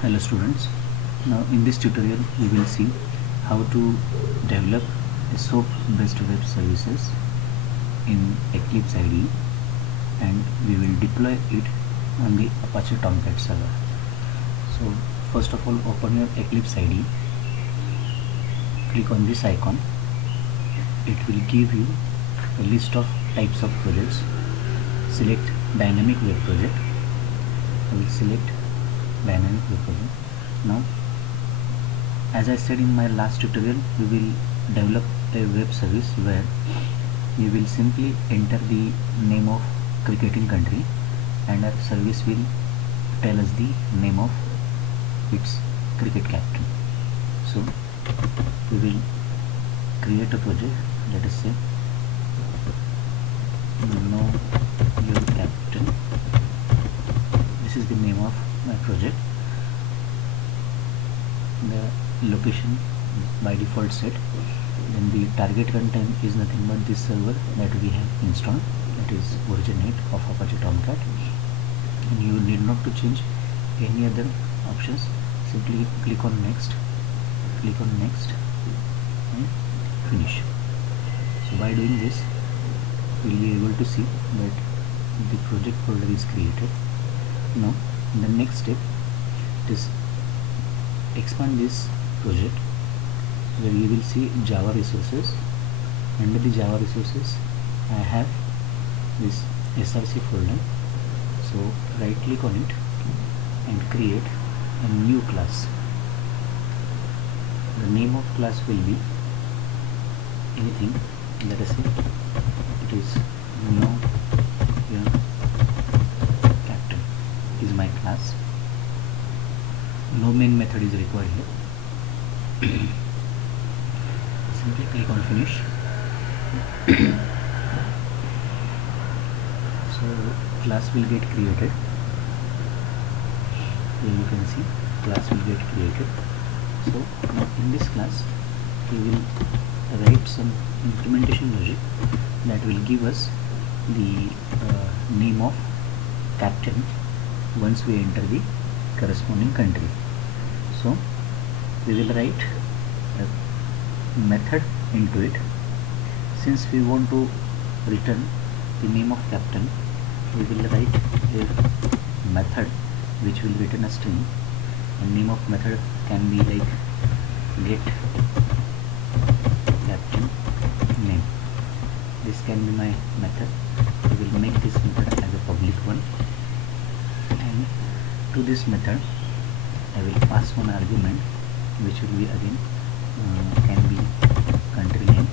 Hello students, now in this tutorial we will see how to develop a SOAP based web services in Eclipse IDE, and we will deploy it on the Apache Tomcat Server. So first of all, open your Eclipse IDE, click on this icon. It will give you a list of types of projects. Select dynamic web project. I will select dynamic web project. Now, as I said in my last tutorial, we will develop a web service where we will simply enter the name of cricketing country, and our service will tell us the name of its cricket captain. So we will create a project. Let us say know your captain. This is the name of my project. The location by default set. Then the target runtime is nothing but this server that we have installed, that is version 8 of Apache Tomcat, and you need not to change any other options. Simply click on next and finish. So by doing this, we will be able to see that the project folder is created. Now in the next step is expand this project, where you will see Java resources. Under the Java resources I have this src folder. So right click on it and create a new class. The name of class will be anything. Let us say it is no your captain is my class. No main method is required here. Simply click on finish. So class will get created. Here you can see class will get created. So now in this class we will write some implementation logic that will give us the name of captain once we enter the corresponding country. So we will write a method into it. Since we want to return the name of captain, we will write a method which will return a string, and name of method can be like get captain name. This can be my method. We will make this method as a public one, and to this method I will pass one argument which will be again can be country name,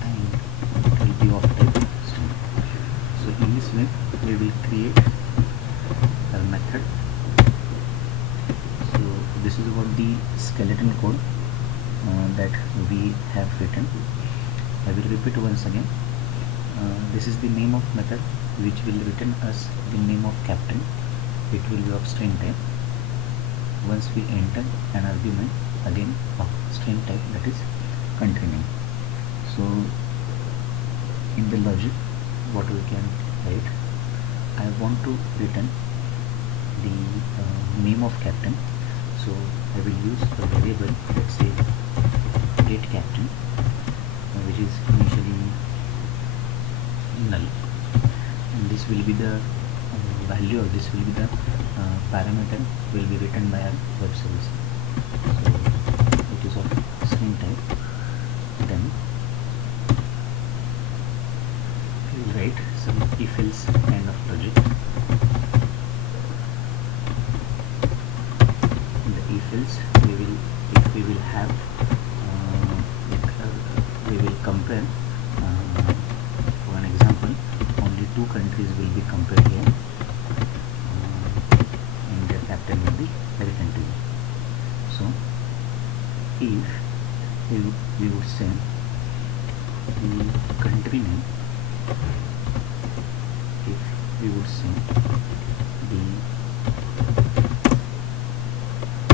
and it will be of type string. So in this way we will create a method. So this is what the skeleton code that we have written. I will repeat once again. This is the name of method which will return us the name of captain. It will be of string type. Once we enter an argument again of string type, that is country name. So in the logic, what we can write, I want to return the name of captain. So I will use a variable, let's say get captain, which is initially null, and this will be the value, or this will be the parameter will be written by our web service. So it is of string type. Then we will write some if-else kind of logic. In the if-else, if we will have we will compare, for an example, only two countries will be compared here, and their captain will be written to you. So if we would say the country name, if we would say the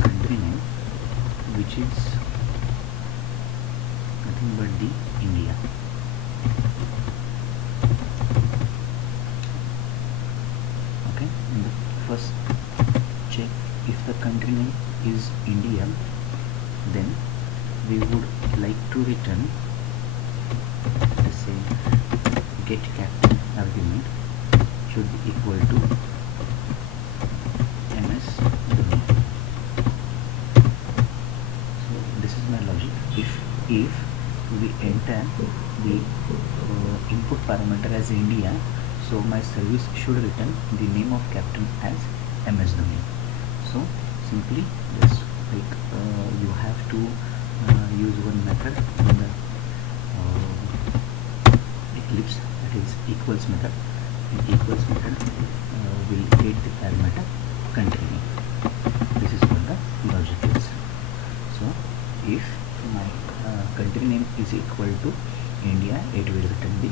country name, which is nothing but the India. Okay, in the first check if the country name is India, then we would like to return, let's say, get captain argument should be equal to ms domain. So this is my logic. If we enter the input parameter as India, so my service should return the name of captain as ms domain. So simply just like you have to use one method in the Eclipse, that is equals method. The equals method will get the parameter country name. This is what the logic is. So if my country name is equal to India, it will return the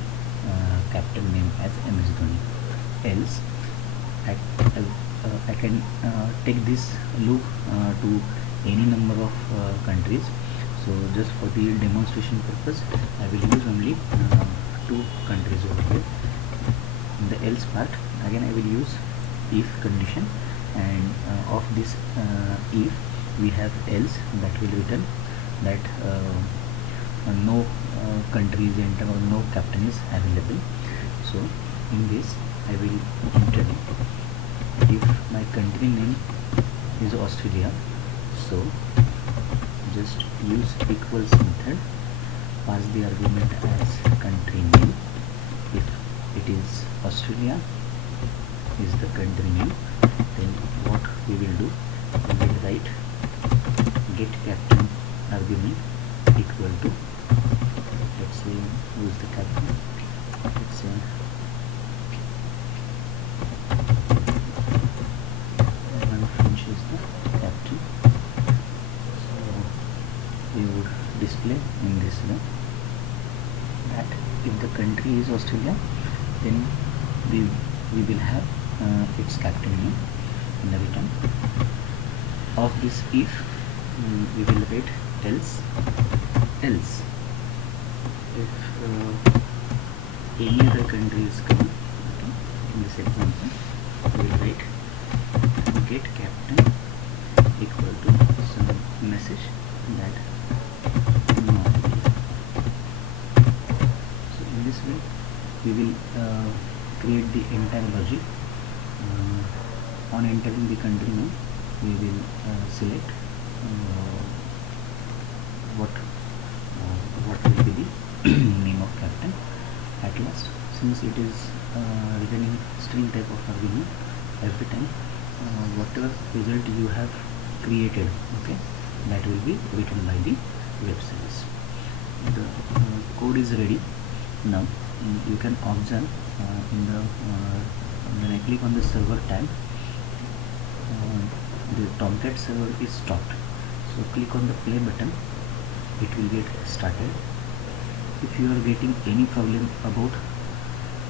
captain name as ms Dhoni. Else I can take this loop to any number of countries. So just for the demonstration purpose, I will use only 2 countries over here. In the else part, again I will use if condition, and of this if we have else, that will return that no country is enter or no captain is available. So in this I will enter if my country name is Australia, so just use equals method, pass the argument as country name. If it is Australia is the country name, then what we will do, we will write get captain argument equal to, let's say, who is the captain, let's say French is the captain. So we would display in this way that if the country is Australia, then we will have its captain name in the return. Of this if, we will write else if any other country is coming. Okay, in this example we will write get captain equal to some message that not here. So in this way we will create the entire logic. On entering the country name, we will select what will be the name of captain. At last, since it is returning string type of argument, every time whatever result you have created, okay, that will be written by the web service. The code is ready. Now you can observe in the when I click on the server tab, the Tomcat server is stopped. So click on the play button, it will get started. If you are getting any problem about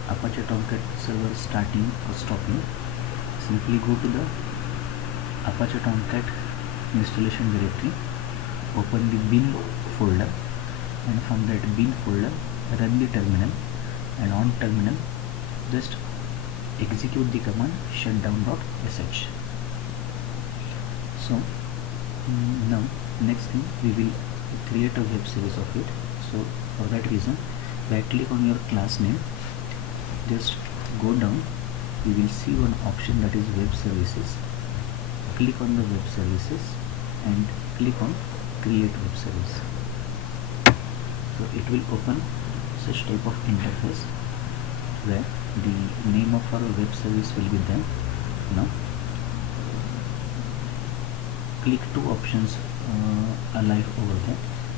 Apache Tomcat server starting or stopping, simply go to the Apache Tomcat installation directory, open the bin folder, and from that bin folder run the terminal, and on terminal just execute the command shutdown.sh. So now next thing, we will create a web service of it. So for that reason, right click on your class name, just go down, you will see one option that is web services. Click on the web services and click on create web service. So it will open such type of interface where the name of our web service will be there. Now click 2 options alive over there.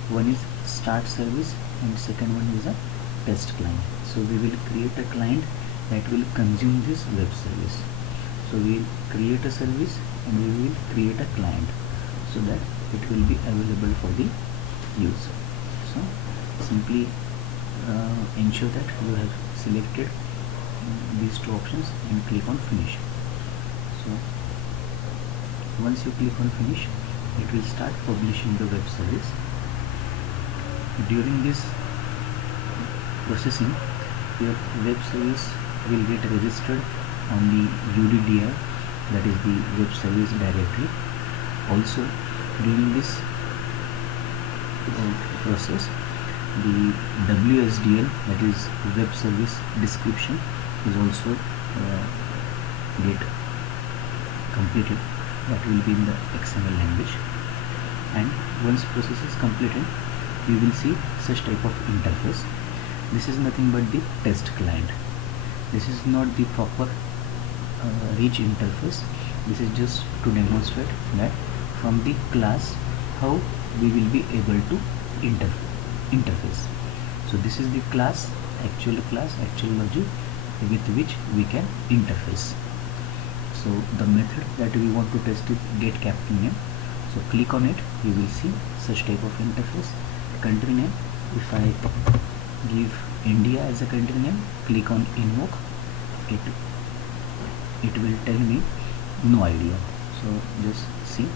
One is start service and second one is a test client. So we will create a client that will consume this web service. So we will create a service and we will create a client so that it will be available for the user. So simply ensure that you have selected these 2 options and click on finish. So once you click on finish, it will start publishing the web service. During this processing, your web service will get registered on the UDDR that is the web service directory. Also during this process, the WSDL, that is web service description, is also get completed. That will be in the XML language, and once process is completed, you will see such type of interface. This is nothing but the test client. This is not the proper rich interface. This is just to demonstrate that from the class how we will be able to interface. So this is the class, actual logic with which we can interface. So the method that we want to test is get captain name. So click on it, you will see such type of interface. Country name, if I give India as a country name, click on invoke, it will tell me no idea. So just see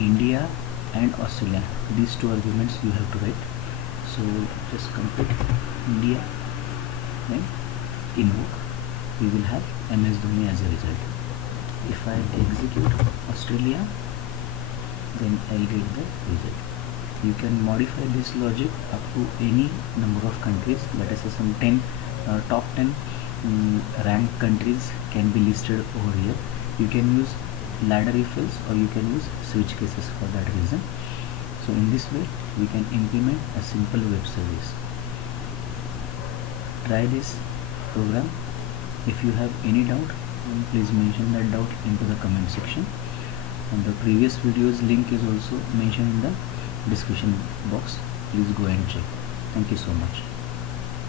India and Australia, these two arguments you have to write. So just complete India, then invoke, we will have MS Dhoni as a result. If I execute Australia, then I'll get the result. You can modify this logic up to any number of countries. Let us say some 10 top 10 ranked countries can be listed over here. You can use ladder if else, or you can use switch cases for that reason. So in this way we can implement a simple web service. Try this program. If you have any doubt, then please mention that doubt into the comment section, and the previous video's link is also mentioned in the description box. Please go and check. Thank you so much.